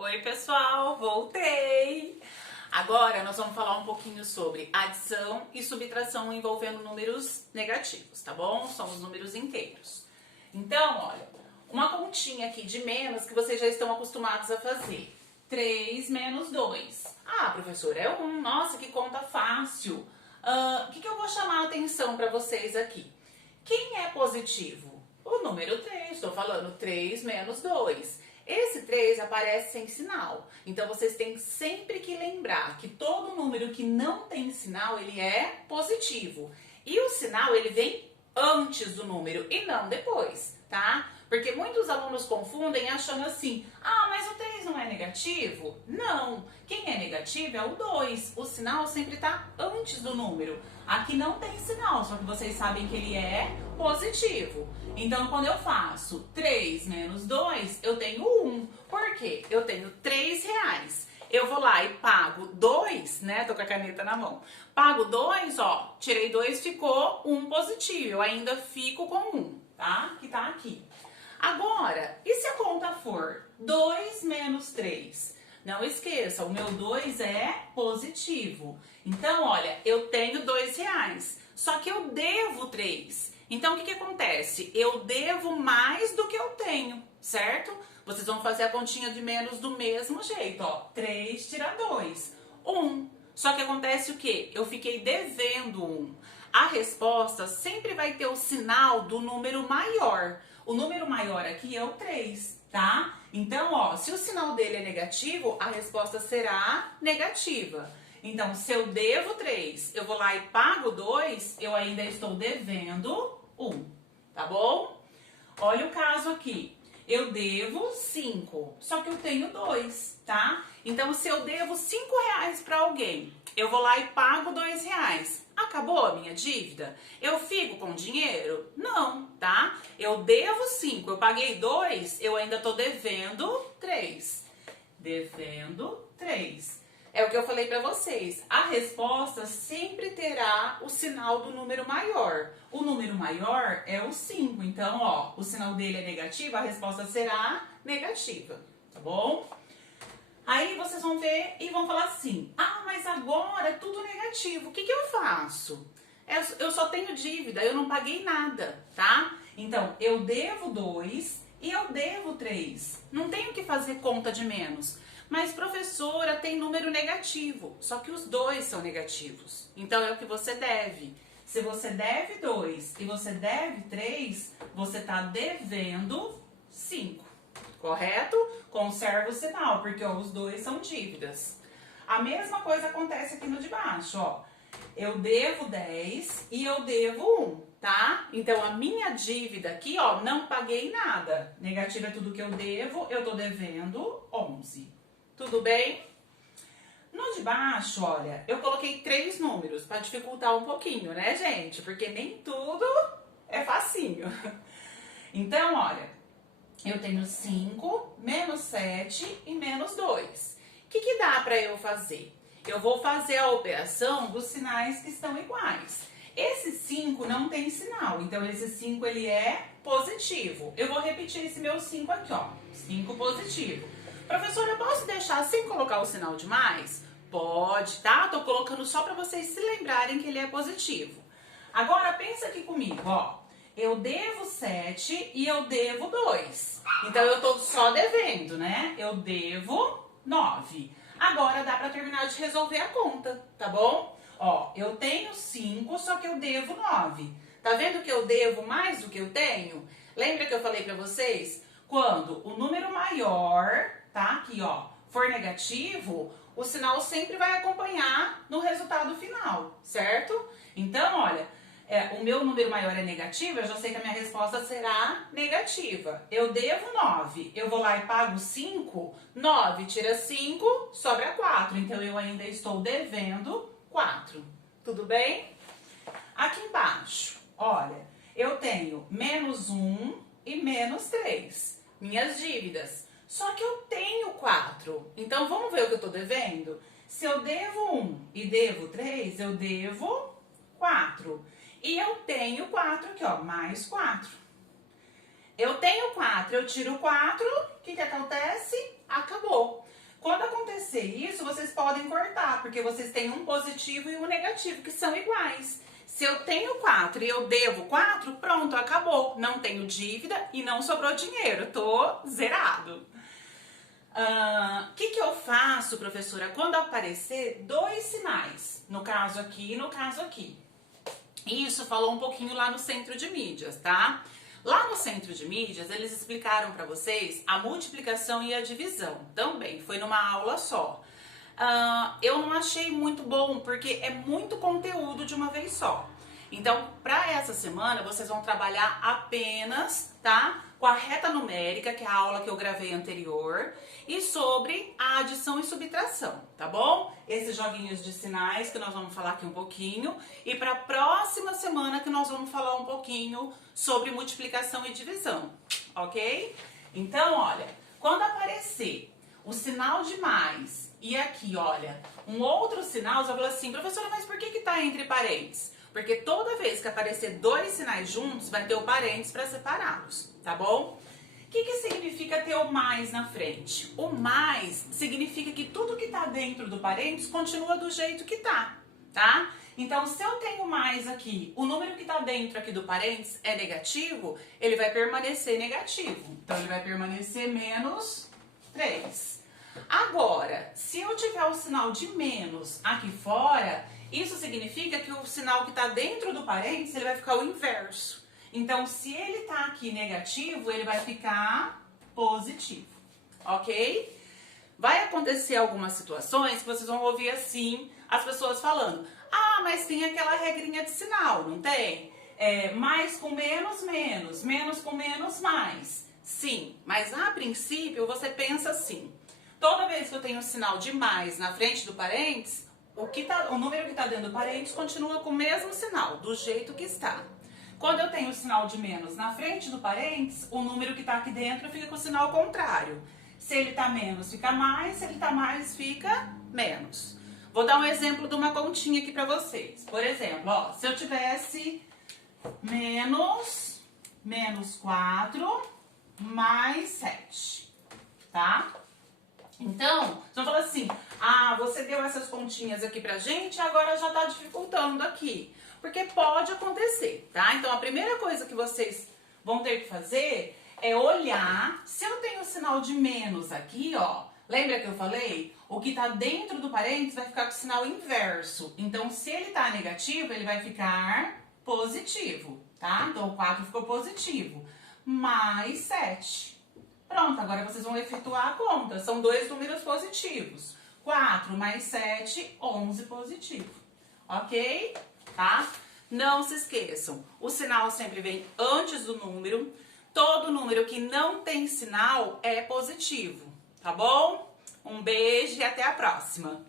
Oi, pessoal, voltei! Agora nós vamos falar um pouquinho sobre adição e subtração envolvendo números negativos, tá bom? São os números inteiros. Então, olha, uma continha aqui de menos que vocês já estão acostumados a fazer. 3 menos 2. Ah, professora, é 1. Nossa, que conta fácil. O que eu vou chamar a atenção para vocês aqui? Quem é positivo? O número 3. Estou falando 3 menos 2. Esse 3 aparece sem sinal. Então, vocês têm sempre que lembrar que todo número que não tem sinal, ele é positivo. E o sinal, ele vem antes do número e não depois, tá? Porque muitos alunos confundem achando assim, mas o 3 não é negativo? Não, quem é negativo é o 2. O sinal sempre está antes do número. Aqui não tem sinal, só que vocês sabem que ele é positivo. Então, quando eu faço 3 menos 2, eu tenho 1. Por quê? Eu tenho 3 reais. Eu vou lá e pago 2, né? Tô com a caneta na mão. Pago 2, ó, tirei 2, ficou 1 positivo. Eu ainda fico com 1, tá? Que tá aqui. Agora, e se a conta for 2 menos 3? Não esqueça, o meu 2 é positivo. Então, olha, eu tenho 2 reais, só que eu devo 3. Então, o que acontece? Eu devo mais do que eu tenho, certo? Vocês vão fazer a continha de menos do mesmo jeito, ó. 3 tira 2, 1. Só que acontece o quê? Eu fiquei devendo 1. A resposta sempre vai ter o sinal do número maior. O número maior aqui é o 3, tá? Então, ó, se o sinal dele é negativo, a resposta será negativa. Então, se eu devo 3, eu vou lá e pago 2, eu ainda estou devendo 1, tá bom? Olha o caso aqui. Eu devo 5, só que eu tenho 2, tá? Então, se eu devo 5 reais para alguém, eu vou lá e pago 2 reais. Acabou a minha dívida? Eu fico com dinheiro? Não, tá? Eu devo 5, eu paguei 2, eu ainda tô devendo 3. Devendo 3. É o que eu falei para vocês. A resposta sempre terá o sinal do número maior. O número maior é o 5. Então, ó, o sinal dele é negativo, a resposta será negativa, tá bom? Aí vocês vão ver e vão falar assim, mas agora é tudo negativo, o que eu faço? Eu só tenho dívida, eu não paguei nada, tá? Então, eu devo 2 e eu devo 3. Não tenho que fazer conta de menos. Mas, professora, tem número negativo, só que os dois são negativos. Então, é o que você deve. Se você deve 2 e você deve 3, você está devendo 5. Correto? Conserva o sinal, porque ó, os dois são dívidas. A mesma coisa acontece aqui no de baixo, ó. Eu devo 10 e eu devo 1, tá? Então, a minha dívida aqui, ó, não paguei nada. Negativo é tudo que eu devo, eu tô devendo 11. Tudo bem? No de baixo, olha, eu coloquei 3 números para dificultar um pouquinho, né, gente? Porque nem tudo é facinho. Então, olha, eu tenho 5, menos 7 e menos 2. O que dá para eu fazer? Eu vou fazer a operação dos sinais que estão iguais. Esse 5 não tem sinal, então esse 5 ele é positivo. Eu vou repetir esse meu 5 aqui, ó. 5 positivo. Professora, eu posso deixar sem colocar o sinal de mais? Pode, tá? Tô colocando só para vocês se lembrarem que ele é positivo. Agora, pensa aqui comigo, ó. Eu devo 7 e eu devo 2. Então, eu tô só devendo, né? Eu devo 9. Agora, dá pra terminar de resolver a conta, tá bom? Ó, eu tenho 5, só que eu devo 9. Tá vendo que eu devo mais do que eu tenho? Lembra que eu falei pra vocês? Quando o número maior, tá? Aqui, ó, for negativo, o sinal sempre vai acompanhar no resultado final, certo? Então, olha... o meu número maior é negativo, eu já sei que a minha resposta será negativa. Eu devo 9, eu vou lá e pago 5, 9 tira 5, sobra 4. Então, eu ainda estou devendo 4. Tudo bem? Aqui embaixo, olha, eu tenho menos 1 e menos 3, minhas dívidas. Só que eu tenho 4. Então, vamos ver o que eu estou devendo? Se eu devo 1 e devo 3, eu devo 4. E eu tenho 4 aqui, ó, mais 4. Eu tenho 4, eu tiro 4, o que acontece? Acabou. aparecer isso, vocês podem cortar, porque vocês têm um positivo e um negativo, que são iguais. Se eu tenho 4 e eu devo 4, pronto, acabou. Não tenho dívida e não sobrou dinheiro, tô zerado. O que eu faço, professora, quando aparecer 2 sinais? No caso aqui e no caso aqui. Isso falou um pouquinho lá no centro de mídias, tá? Lá no centro de mídias, eles explicaram para vocês a multiplicação e a divisão. Também, foi numa aula só. Eu não achei muito bom, porque é muito conteúdo de uma vez só. Então, para essa semana, vocês vão trabalhar apenas, tá? Com a reta numérica, que é a aula que eu gravei anterior, e sobre a adição e subtração, tá bom? Esses joguinhos de sinais que nós vamos falar aqui um pouquinho, e para a próxima semana que nós vamos falar um pouquinho sobre multiplicação e divisão, ok? Então, olha, quando aparecer o sinal de mais e aqui, olha, um outro sinal, você vai falar assim, professora, mas por que tá entre parênteses? Porque toda vez que aparecer 2 sinais juntos, vai ter o parênteses para separá-los, tá bom? O que significa ter o mais na frente? O mais significa que tudo que tá dentro do parênteses continua do jeito que tá? Então, se eu tenho mais aqui, o número que tá dentro aqui do parênteses é negativo, ele vai permanecer negativo. Então, ele vai permanecer menos 3. Agora, se eu tiver o sinal de menos aqui fora, isso significa que o sinal que está dentro do parênteses, ele vai ficar o inverso. Então, se ele está aqui negativo, ele vai ficar positivo, ok? Vai acontecer algumas situações que vocês vão ouvir assim, as pessoas falando, mas tem aquela regrinha de sinal, não tem? Mais com menos, menos, menos com menos, mais. Sim, mas a princípio você pensa assim, toda vez que eu tenho um sinal de mais na frente do parênteses, o número que está dentro do parênteses continua com o mesmo sinal, do jeito que está. Quando eu tenho o sinal de menos na frente do parênteses, o número que está aqui dentro fica com o sinal contrário. Se ele está menos, fica mais, se ele está mais, fica menos. Vou dar um exemplo de uma continha aqui para vocês. Por exemplo, ó, se eu tivesse menos 4 mais 7, tá? Então, vocês vão falar assim, você deu essas continhas aqui pra gente, agora já tá dificultando aqui. Porque pode acontecer, tá? Então, a primeira coisa que vocês vão ter que fazer é olhar, se eu tenho o sinal de menos aqui, ó, lembra que eu falei? O que tá dentro do parênteses vai ficar com o sinal inverso. Então, se ele tá negativo, ele vai ficar positivo, tá? Então, o 4 ficou positivo. Mais 7. Pronto, agora vocês vão efetuar a conta. São 2 números positivos. 4 mais 7, 11 positivo. Ok? Tá? Não se esqueçam, o sinal sempre vem antes do número. Todo número que não tem sinal é positivo. Tá bom? Um beijo e até a próxima.